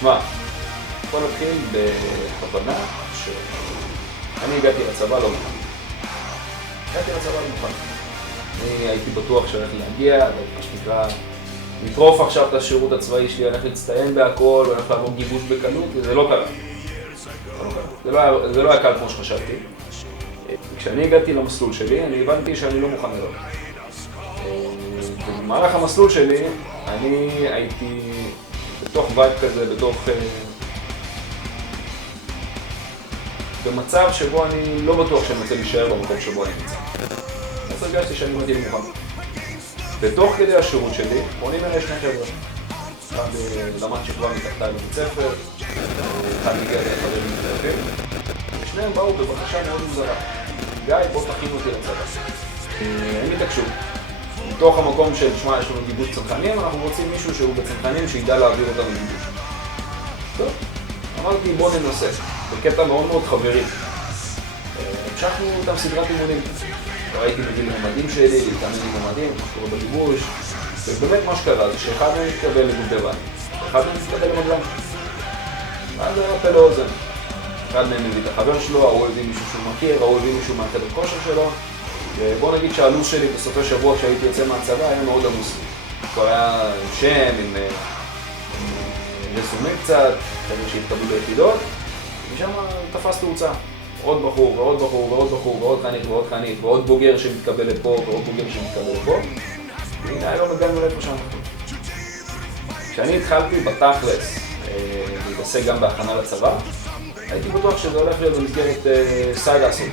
שמע, בוא נתחיל בהבנה שאני הגעתי לצבא לא מוכן. הגעתי לצבא לא מוכן. אני הייתי בטוח שהולך להגיע, מה שנקרא, לטרוף עכשיו את השירות הצבאי שלי, הולך להצטיין בהכל, הולך לעבור גיבוש בקלות, וזה לא קרה. זה לא היה קל כמו שחשבתי. כשאני הגעתי למסלול שלי, אני הבנתי שאני לא מוכן אליו. ובמהלך המסלול שלי, אני הייתי בתוך וייב כזה, במצב שבו אני לא בטוח שאני רוצה להישאר במקום שבו אני נמצא. אז הרגשתי שאני מתאים מוכן. בתוך כדי השירות שלי, פונים אליי שני חבר'ה. אחד למד שכבר מתחתיי בבית ספר, אחד הגיע לחברים מתחתים, ושניהם באו בבקשה מאוד מוזרה. גיא, בוא תכין אותי לצבא. הם התעקשו. מתוך המקום של, שמע, יש לנו גיבוש צנחנים, אנחנו רוצים מישהו שהוא בצנחנים שידע להעביר אותנו גיבוש. טוב, אמרתי בוא ננסה, בקטע מאוד מאוד חברי. המשכנו אותם סדרת אימונים. ראיתי בגיל הממדים שלי, להתאמן עם הממדים, מה שקורה בגיבוש. ובאמת מה שקרה זה שאחד מהם התקבל לדובדבן, אחד מהם התקבל למגלן. ואז היה פה לאוזן. אחד מהם הביא את החבר שלו, הוא הביא מישהו שהוא מכיר, הוא הביא מישהו מהחדר כושר שלו. ובוא נגיד שהלו"ז שלי בסופי שבוע כשהייתי יוצא מהצבא היה מאוד עמוס. הוא היה עם שם, עם רסומי קצת, חבר'ה שהתקבלו ביחידות, ושם תפס תאוצה. עוד בחור ועוד בחור ועוד בחור ועוד חניך ועוד חניך ועוד בוגר שמתקבל לפה ועוד בוגר שמתקבל לפה. והנה היה לא מגענו לאיפה שם. כשאני התחלתי בתכלס להתעסק גם בהכנה לצבא, הייתי בטוח שזה הולך להיות במסגרת סייד אסות.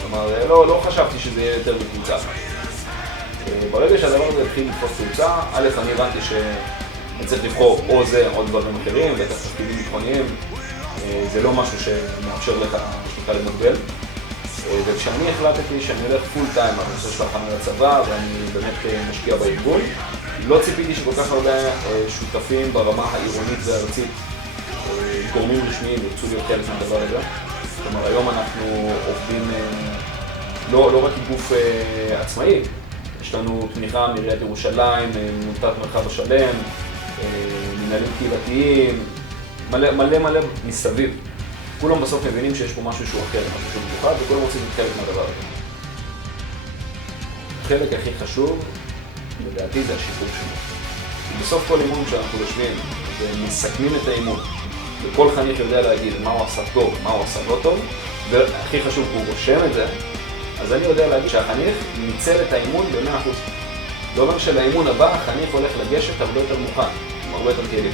כלומר, לא חשבתי שזה יהיה יותר בקבוצה. ברגע שהדבר הזה התחיל לתפוס תאוצה, א', אני הבנתי שאני צריך לבחור או זה או דברים אחרים, בטח תפקידים ביטחוניים. זה לא משהו שמאפשר לך שנקרא למגבל. וכשאני החלטתי שאני הולך פול טיים על הנושא של הכנה לצבא ואני באמת משקיע בארגון, לא ציפיתי שכל כך הרבה שותפים ברמה העירונית והארצית, גורמים רשמיים ירצו להיות חלק מהדבר הזה. כלומר, היום אנחנו עובדים לא רק גוף עצמאי, יש לנו תמיכה מעיריית ירושלים, מעמותת מרחב השלם, מנהלים קהילתיים, מלא מסביב. כולם בסוף מבינים שיש פה משהו שהוא אחר, משהו שהוא מיוחד, וכולם רוצים להיות חלק מהדבר הזה. החלק הכי חשוב, לדעתי, זה השיפור שלו. בסוף כל אימון שאנחנו יושבים ומסכמים את האימון, וכל חניך יודע להגיד מה הוא עשה טוב, מה הוא עשה לא טוב, והכי חשוב, הוא רושם את זה, אז אני יודע להגיד שהחניך ניצל את האימון ב-100%. זה אומר שלאימון הבא, החניך הולך לגשת הרבה יותר מוכן, עם הרבה יותר כלים.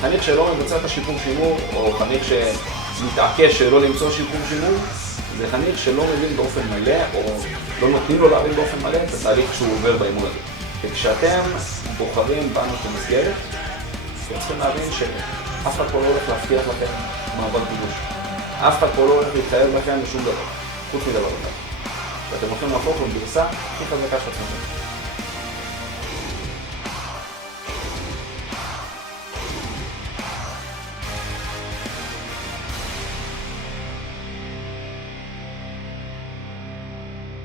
חניך שלא מבצע את השיפור שימור, או חניך שמתעקש שלא למצוא שיפור שימור, זה חניך שלא מבין באופן מלא, או לא נותנים לו להבין באופן מלא את התהליך שהוא עובר באימון הזה. וכשאתם בוחרים בנו כמסגרת, אתם צריכים להבין שאף אחד פה לא הולך להבטיח לכם מעבר גיבוש. אף אחד פה לא הולך להתחייב לכם בשום דבר, חוץ מדבר אחד. ואתם הולכים להפוך לגרסה הכי חזקה של עצמכם.